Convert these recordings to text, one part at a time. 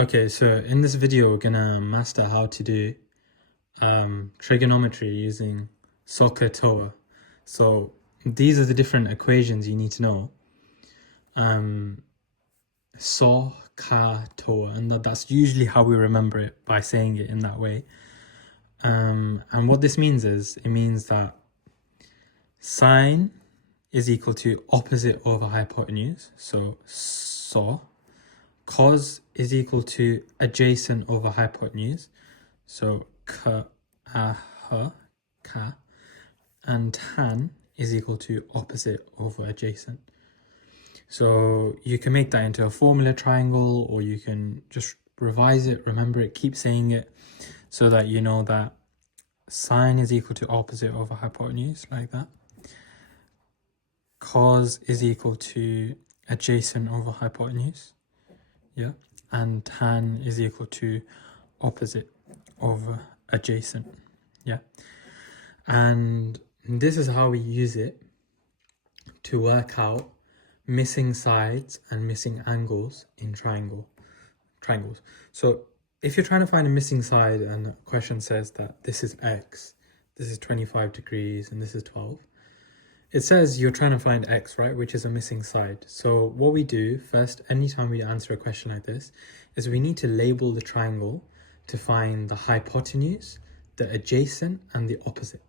Okay, so in this video, we're gonna master how to do trigonometry using SOHCAHTOA. So these are the different equations you need to know. SOHCAHTOA, and that's usually how we remember it, by saying it in that way. And what this means is, it means that sine is equal to opposite over hypotenuse, so SO. Cos is equal to adjacent over hypotenuse, so ka, ka, and tan is equal to opposite over adjacent. So you can make that into a formula triangle, or you can just revise it, remember it, keep saying it, so that you know that sine is equal to opposite over hypotenuse, like that. Cos is equal to adjacent over hypotenuse. Yeah, and tan is equal to opposite over adjacent. Yeah, and this is how we use it to work out missing sides and missing angles in triangles. So if you're trying to find a missing side and the question says that this is x, this is 25 degrees, and this is 12, it says you're trying to find x, right, which is a missing side. So what we do first, anytime we answer a question like this, is we need to label the triangle to find the hypotenuse, the adjacent, and the opposite.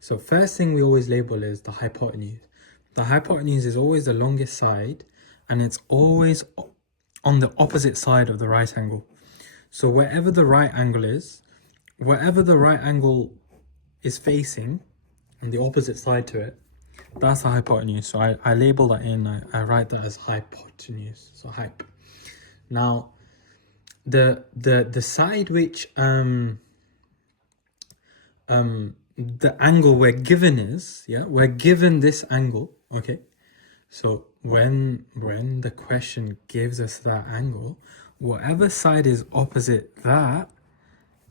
So first thing we always label is the hypotenuse. The hypotenuse is always the longest side, and it's always on the opposite side of the right angle. So wherever the right angle is facing, and the opposite side to it, that's the hypotenuse. So I label that in, I write that as hypotenuse, so hype. Now, the side which the angle we're given is, yeah, we're given this angle, okay? So when the question gives us that angle, whatever side is opposite that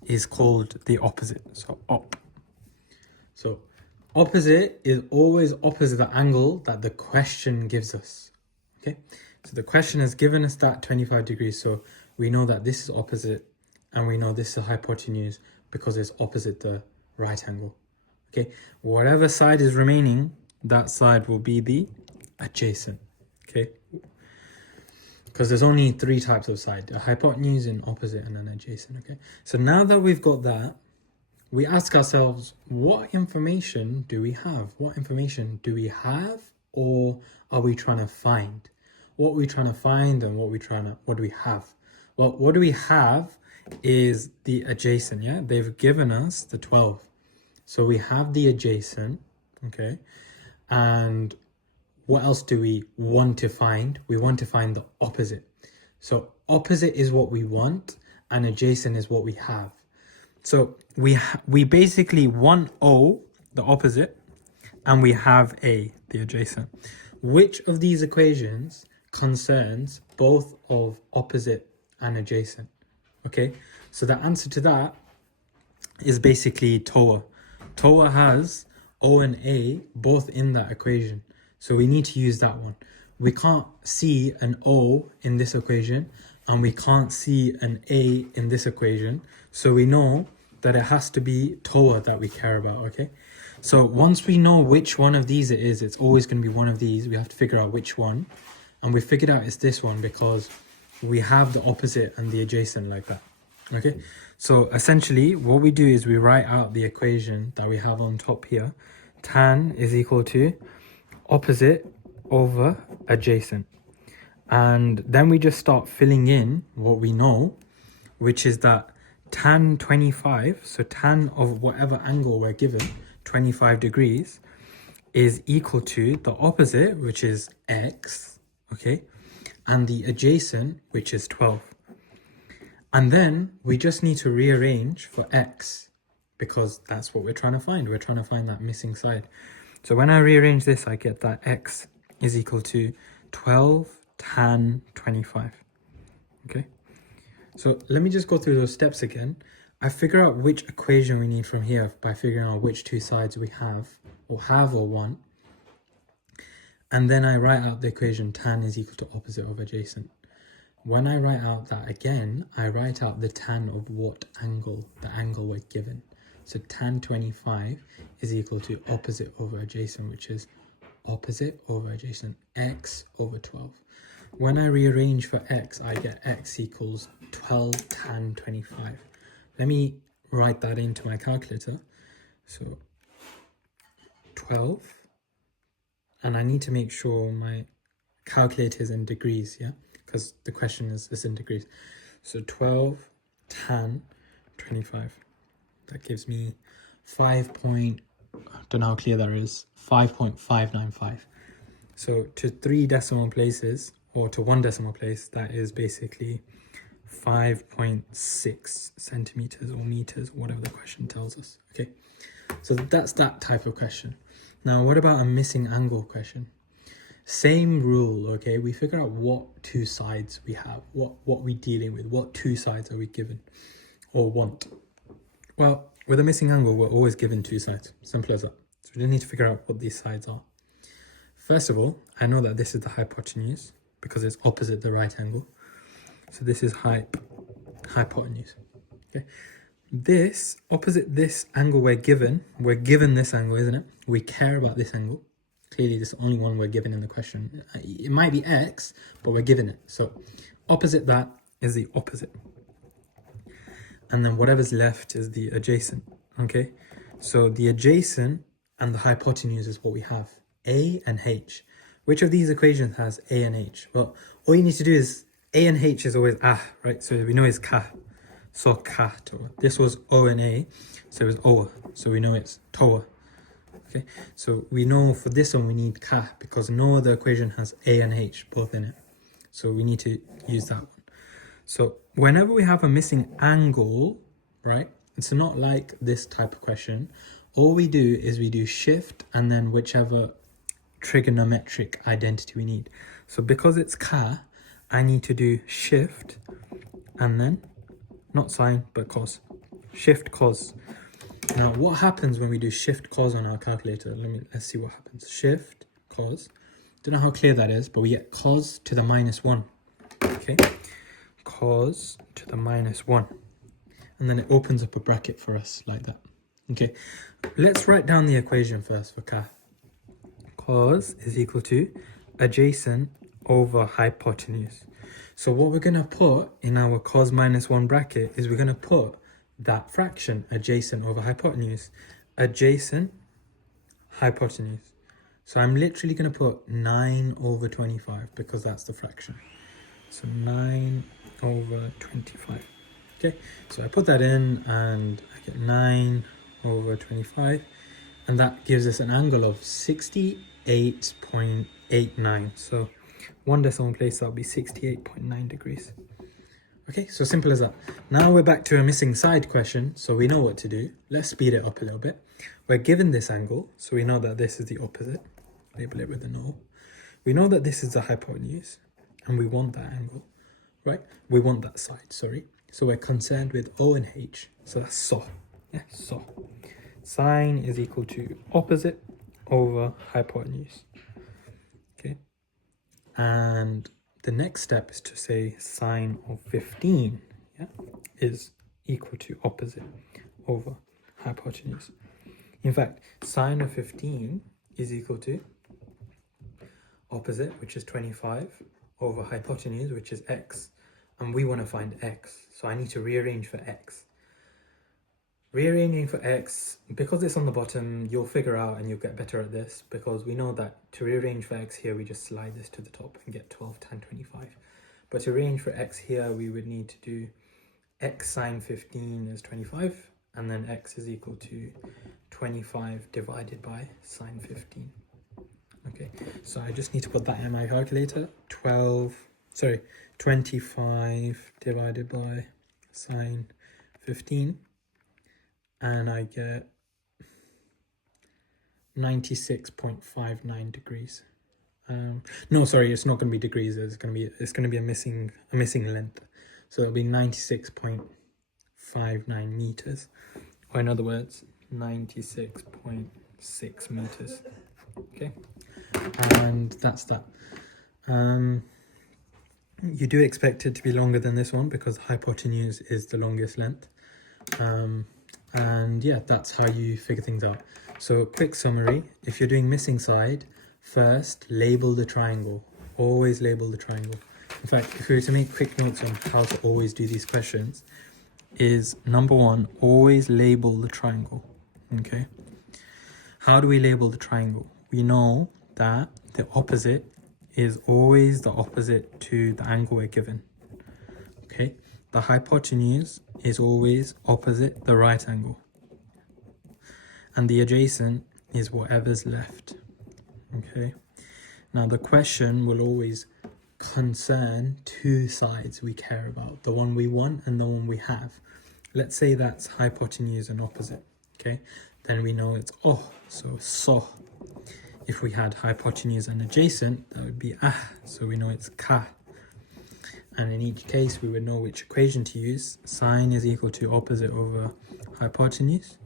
is called the opposite, so op. So opposite is always opposite the angle that the question gives us, okay? So the question has given us that 25 degrees, so we know that this is opposite, and we know this is hypotenuse because it's opposite the right angle, okay? Whatever side is remaining, that side will be the adjacent, okay? Because there's only three types of side: a hypotenuse, an opposite, and an adjacent, okay? So now that we've got that, we ask ourselves, what information do we have? What information do we have, or are we trying to find? What are we trying to find, and what do we have? Well, what do we have is the adjacent, yeah? They've given us the 12. So we have the adjacent, okay? And what else do we want to find? We want to find the opposite. So opposite is what we want, and adjacent is what we have. So we basically want O, the opposite, and we have A, the adjacent. Which of these equations concerns both of opposite and adjacent? Okay, so the answer to that is basically TOA. TOA has O and A both in that equation, so we need to use that one. We can't see an O in this equation, and we can't see an A in this equation, so we know that it has to be TOA that we care about, okay? So once we know which one of these it is, it's always going to be one of these. We have to figure out which one, and we figured out it's this one because we have the opposite and the adjacent like that, okay? So essentially what we do is we write out the equation that we have on top here. Tan is equal to opposite over adjacent, and then we just start filling in what we know, which is that tan 25, so tan of whatever angle we're given, 25 degrees, is equal to the opposite, which is x, okay, and the adjacent, which is 12. And then we just need to rearrange for x, because that's what we're trying to find. We're trying to find that missing side. So when I rearrange this, I get that x is equal to 12 tan 25, okay? So let me just go through those steps again. I figure out which equation we need from here by figuring out which two sides we have or want. And then I write out the equation tan is equal to opposite of adjacent. When I write out that again, I write out the tan of what angle, the angle we're given. So tan 25 is equal to opposite over adjacent, which is opposite over adjacent, x over 12. When I rearrange for x, I get x equals 12 tan 25. Let me write that into my calculator. So 12, and I need to make sure my calculator is in degrees, yeah? Because the question is in degrees. So 12 tan 25. That gives me 5 point, I don't know how clear that is, 5.595. So to 3 decimal places, or to 1 decimal place, that is basically 5.6 centimeters or meters, whatever the question tells us. Okay, so that's that type of question. Now, what about a missing angle question? Same rule, okay? We figure out what two sides we have, what we're dealing with, what two sides are we given or want. Well, with a missing angle, we're always given two sides. Simple as that. So we just need to figure out what these sides are. First of all, I know that this is the hypotenuse because it's opposite the right angle. So this is hypotenuse. Okay. This, opposite this angle we're given this angle, isn't it? We care about this angle. Clearly, this is the only one we're given in the question. It might be x, but we're given it. So opposite that is the opposite. And then whatever's left is the adjacent, okay? So the adjacent and the hypotenuse is what we have, A and H. Which of these equations has A and H? Well, all you need to do is, A and H is always right? So we know it's ka. So ka, toa. This was O and A, so it was oa. So we know it's toa. Okay, so we know for this one we need ka because no other equation has A and H both in it. So we need to use that one. So whenever we have a missing angle, right, it's not like this type of question. All we do is we do shift and then whichever trigonometric identity we need. So because it's ka, I need to do shift and then, not sine, but cos. Shift cos. Now, what happens when we do shift cos on our calculator? Let's see what happens. Shift cos. Don't know how clear that is, but we get cos to the -1. Okay, cos to the -1, and then it opens up a bracket for us like that. Okay, let's write down the equation first for ka. Cos is equal to adjacent over hypotenuse. So what we're going to put in our cos -1 bracket is we're going to put that fraction, adjacent over hypotenuse. Adjacent hypotenuse. So I'm literally going to put 9 over 25 because that's the fraction. So 9 over 25. Okay, so I put that in and I get 9 over 25. And that gives us an angle of 68.89. So 1 decimal place, that'll be 68.9 degrees. Okay, so simple as that. Now we're back to a missing side question, so we know what to do. Let's speed it up a little bit. We're given this angle, so we know that this is the opposite. Label it with a no. We know that this is the hypotenuse, and we want that angle, right? We want that side, sorry. So we're concerned with O and H, so that's so. Yeah, so. Sine is equal to opposite over hypotenuse. Okay, and the next step is to say sine of 15, yeah, is equal to opposite over hypotenuse. In fact, sine of 15 is equal to opposite, which is 25, over hypotenuse, which is x. And we want to find x, so I need to rearrange for x. Rearranging for x, because it's on the bottom, you'll figure out and you'll get better at this because we know that to rearrange for x here, we just slide this to the top and get 12 tan 25. But to rearrange for x here, we would need to do x sine 15 is 25, and then x is equal to 25 divided by sine 15. Okay, so I just need to put that in my calculator. 25 divided by sine 15. And I get 96.59 degrees. No, sorry, it's not going to be degrees. It's going to be a missing length. So it'll be 96.59 meters, or in other words, 96.6 meters. Okay, and that's that. You do expect it to be longer than this one because hypotenuse is the longest length. And yeah, that's how you figure things out. So quick summary, if you're doing missing side, first label the triangle. Always label the triangle. In fact, if we were to make quick notes on how to always do these questions, is number one, always label the triangle. Okay. How do we label the triangle? We know that the opposite is always the opposite to the angle we're given. Okay. The hypotenuse is always opposite the right angle. And the adjacent is whatever's left. Okay. Now the question will always concern two sides we care about, the one we want and the one we have. Let's say that's hypotenuse and opposite. Okay. Then we know it's so. If we had hypotenuse and adjacent, that would be so we know it's ka. And in each case, we would know which equation to use. Sine is equal to opposite over hypotenuse,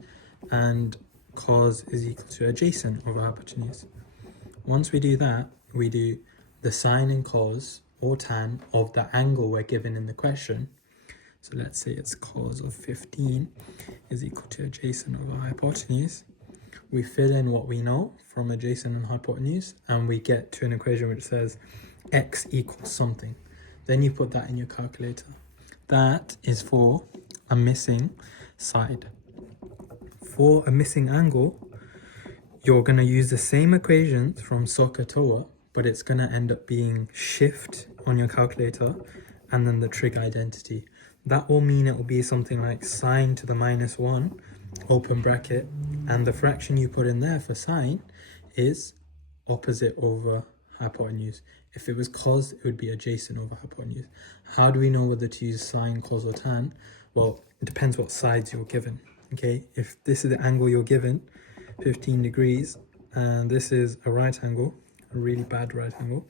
and cos is equal to adjacent over hypotenuse. Once we do that, we do the sine and cos or tan of the angle we're given in the question. So let's say it's cos of 15 is equal to adjacent over hypotenuse. We fill in what we know from adjacent and hypotenuse, and we get to an equation which says x equals something. Then you put that in your calculator. That is for a missing side. For a missing angle, you're going to use the same equations from SOHCAHTOA, but it's going to end up being shift on your calculator and then the trig identity. That will mean it will be something like sine to the minus 1, open bracket, and the fraction you put in there for sine is opposite over hypotenuse. If it was cos, it would be adjacent over hypotenuse. How do we know whether to use sine, cos, or tan? Well, it depends what sides you're given. Okay, if this is the angle you're given, 15 degrees, and this is a right angle, a really bad right angle,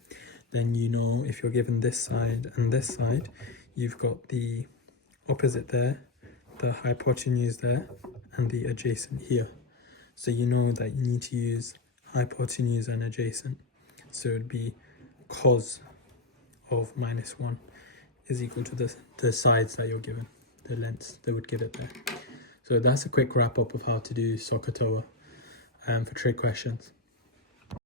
then you know if you're given this side and this side, you've got the opposite there, the hypotenuse there, and the adjacent here. So you know that you need to use hypotenuse and adjacent. So it would be cos of minus 1 is equal to the sides that you're given, the lengths that would give it there. So that's a quick wrap up of how to do SOHCAHTOA for trig questions.